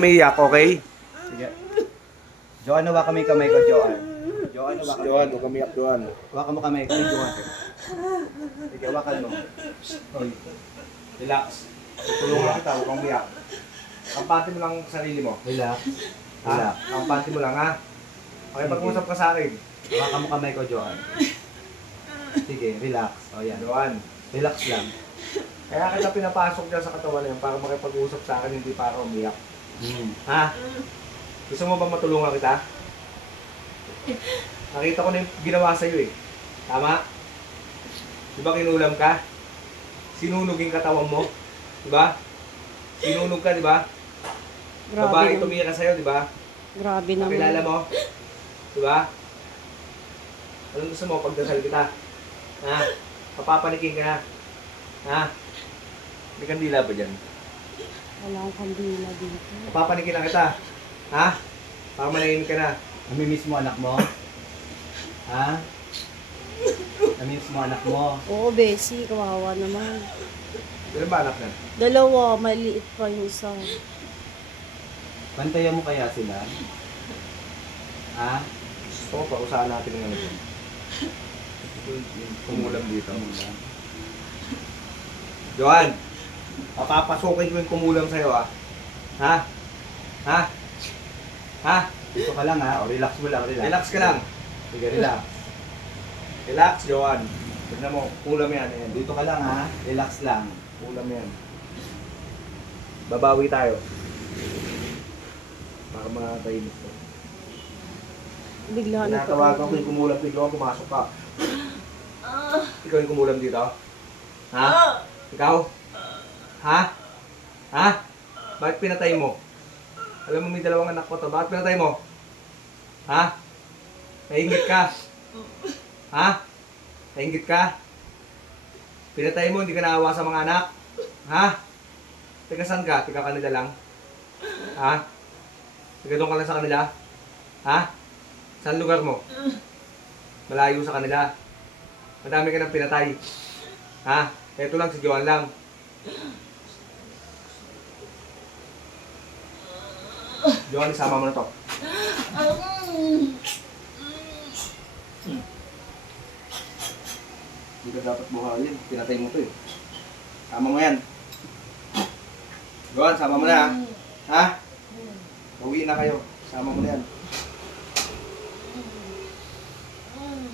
Umiyak, okay? Sige. Joan, hawa kami kamay ko, Joan. Joan, hawa kami. Joan, huwag umiyak, Joan. Hawakan mo kamay ko, Joan. Sige, hawakan mo. Hoy, relax. Tutulungan kita, huwag kang umiyak. Kampante mo lang ang sarili mo. Relax. Ha? Relax. Kampante mo lang, ha? Okay, pag-usap ka sa akin. Hawakan mo kamay ko, Joan. Sige, relax. O yan. Joan, Relax lang. kaya kita pinapasok dyan sa katawan na yan para makipag-usap sa akin, hindi para umiyak. Ha? Gusto mo bang matulungan kita? Nakita ko na yung ginawa sa'yo eh. Tama? Di ba kinulam ka? Sinunog yung katawan mo? Di ba? Sinunog ka, di ba? Grabe Babae naman. tumira sa'yo, di ba? Grabe naman. Nakilala mo? Di ba? Anong gusto mo pagdasal kita? Ha? Papapanikin ka na? Ha? May kandila ba dyan? Wala akong kandila dito. Papapanikin na kita. Ha? Para manahimik ka na. Namimiss mo anak mo? Ha? Namimiss mo anak mo? Oo, Bessie, kawawa naman. Ilan ba anak na? Dalawa, maliit pa yung isa. Pantayan mo kaya sila? Ha? Gusto ko pausahan natin ng ano dyan. Kumulam dito. Joan! Papapasukin ko yung kumulam sa'yo, ha? Ha? Ha? Ha? Dito ka lang ha? O relax mo lang, relax. Relax ka lang. Sige, relax. Relax, Joan. Tignan mo, kulam yan. Ayan. Dito ka lang ha? Relax lang. Kulam yan. Babawi tayo. Para matahimik ko. Bigla na Tinatawagan ko yung kumulam dito, pumasok ka. Ikaw yung kumulam dito? Ha? Ikaw? Ha? Ha? Bakit pinatay mo? Alam mo may dalawang anak ko to, bakit pinatay mo? Ha? Nainggit ka? Ha? Nainggit ka? Pinatay mo, hindi ka naawa sa mga anak? Ha? Taga saan ka? Taga kanila lang? Ha? Taga doon ka lang sa kanila? Ha? Saan lugar mo? Malayo sa kanila. Madami ka nang pinatay. Ha? Ito lang, si Joan lang. Joan, isama mo na to. Hindi ka dapat buhayin. Pinatay mo to eh. Sama mo yan. Joan, sama mo na ha. Ha? Uwi na kayo. Sama mo na yan.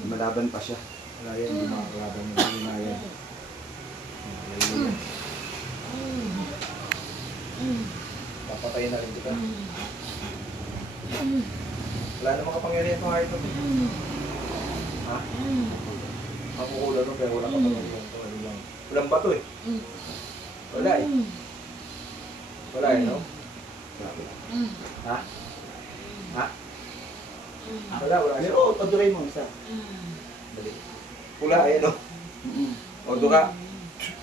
Malaban pa siya. Wala yan, hindi makakalaban mo. Hindi na yan. Papatayin na rin kita. Wala namang kapangyarihan itong hayop ito. Ha? Makukulan ito kaya wala kapangyarihan ito. Walang bato eh. Wala eh. Wala eh, no? Ha? Ha? Wala, wala siya. Pero, paduray mo isa. Dali. Pula eh, no? O, duka.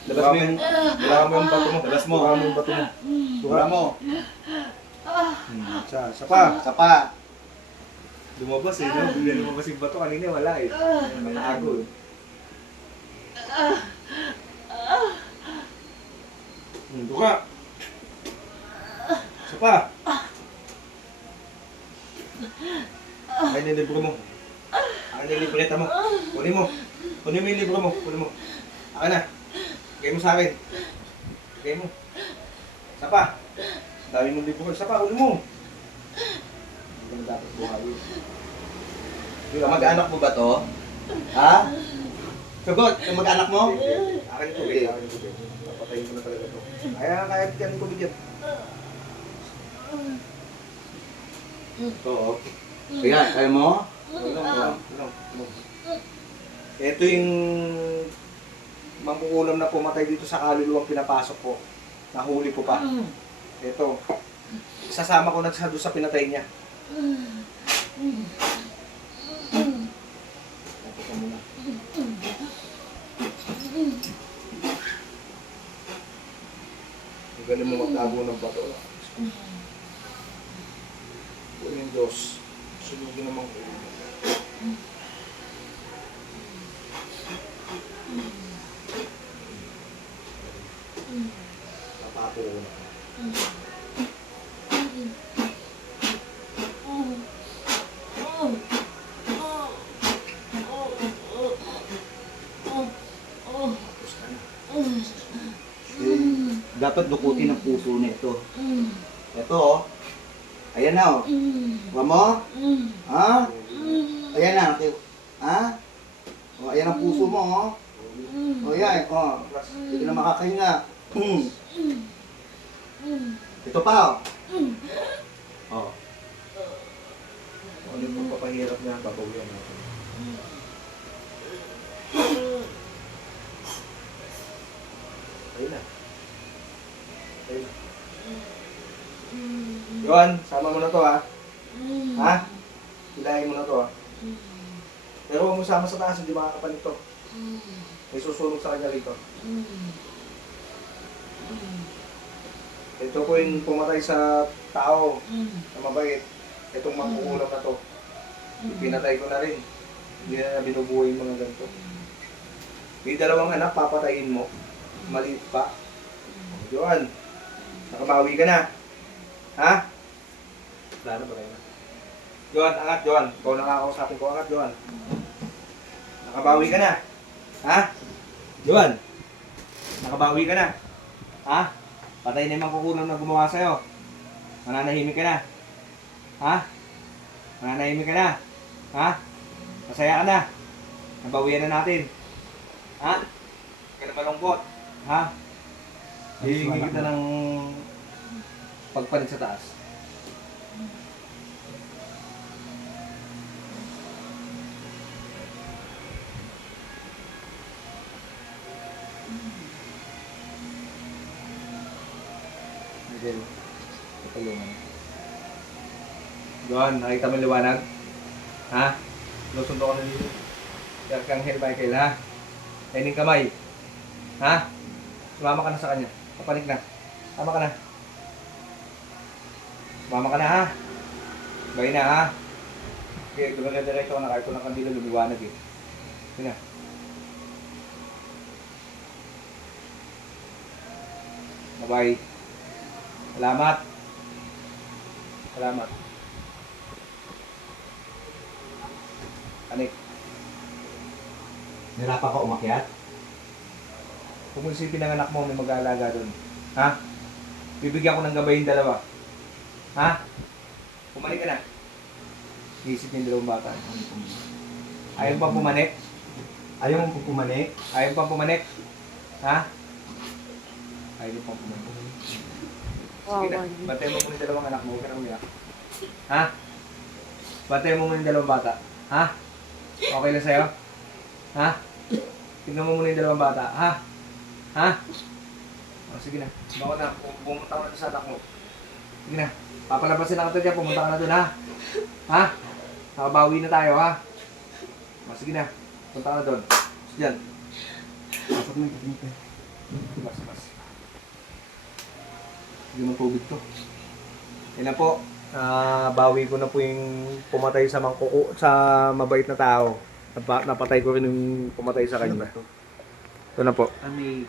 Labas mo yung... Duka mo yung bato mo. Labas mo. Duka mo yung bato mo. Tura mo. Isa pa. Isa pa. Lumabas eh, no? Bigla lumabas yung bato. Kanina wala eh. Nakago eh. Duka. Isa pa. Ay, nilibro mo. Ay, nilibreta mo. Kunin mo. Kunin mo yung libro mo. Kunin mo. Akin na. Bigay mo sa akin. Bigay mo. Isa pa. Dami mong libro. Isa pa. Kunin mo. Hindi ka na dapat buhayin. Kamag-anak mo ba to? Ha? Sagot, kamag-anak mo? Akin ito. Akin ito. Papatayin ko na talaga ito. Kaya yan ko bigyan. Oo. Kaya, kaya mo? Walang. Ito yung mangkukulam na pumatay dito sa kaluluwang pinapasok ko. Nahuli ko pa. Ito. Sasama ko na doon sa pinatay niya. Ito muna. Ang galing mo magtago ng bato. Kunin yung Diyos. Sunugin naman ko. Tapato ko na. Dapat dukutin ang puso nito. Ito oh. Ayan na oh. Huwag mo? Ha? Ayan na. Ha? O, ayan ang puso mo oh. O yan. O. Hindi na makakahinga. Ito pa oh. Oh. Ano yung papahirap niya, babawian natin. Ayun na. Ayun na. Yun, sama mo na to ha. Ha? Hilahin mo na to ha. Pero huwag mo sama sa taas, hindi makakapanik to. May susunog sa kanya rito. Ito po yung pumatay sa tao na mabait. Itong mangkukulam na to. Ipinatay ko na rin. Hindi na binubuhay yung mga ganito. May dalawang anak, papatayin mo. Maliit pa. Yun. Nakabawi ka na. Ha? Wala na ba kayo? Yun, angat Johan. Ikaw nakakausapin ko, angat Johan. Nakabawi ka na. Ha? Johan. Nakabawi ka na. Ha? Patay na yung mangkukulam na gumawa sa'yo. Mananahimik ka na. Ha? Mananahimik ka na. Ha? Masaya ka na. Nabawian na natin. Ha? Huwag ka na malungkot. Ha? Hihingi kita ng pagpalit sa taas. Miguel, patulungan. Doon, nakita mo yung liwanag? Ha? Lusundo ka na dito. Arkanghel Michael, ha? Kaining kamay. Ha? Sumama ka na sa kanya. Kapanik na. Tama ka na. Sumama ka na, ha? Bay na, ha? Okay, dumire-diretso ka na. Kahit ko ng kandila, lumiwanag eh. Sige na. Bye-bye. Salamat. Salamat. Anik. Nahirapan ka umakyat? Kung isipin ng anak mo, may mag-aalaga doon. Ha? Bibigyan ko ng gabay yung dalawa. Ha? Pumanik ka na. Iisip niyo yung dalawang bata. Ayaw pang pumanik? Ayaw mo pumanik? Ayaw pang pumanik? Ha? Ayaw pang pumanik. Sige na. Kawawa. Bantay mo muna yung dalawang anak mo. Huwag ka na umiyak. Ha? Bantay mo muna yung dalawang bata. Ha? Okay lang sa'yo? Ha? Tignan mo muna yung dalawang bata. Ha? Ha? O, sige na. Baka na. Pumunta ka na sa anak mo. Sige na. Papalabasin na kita dyan. Pumunta ka na doon, ha? Ha? Nakabawi na tayo, ha? O, sige na. Punta ka na doon. Diyan. Dapat mo ito. Bas. Hindi mo tubig to. Yan na po. Bawi ko na po yung pumatay sa sa mabait na tao. Napatay ko rin yung pumatay sa kanya. Ito na po. May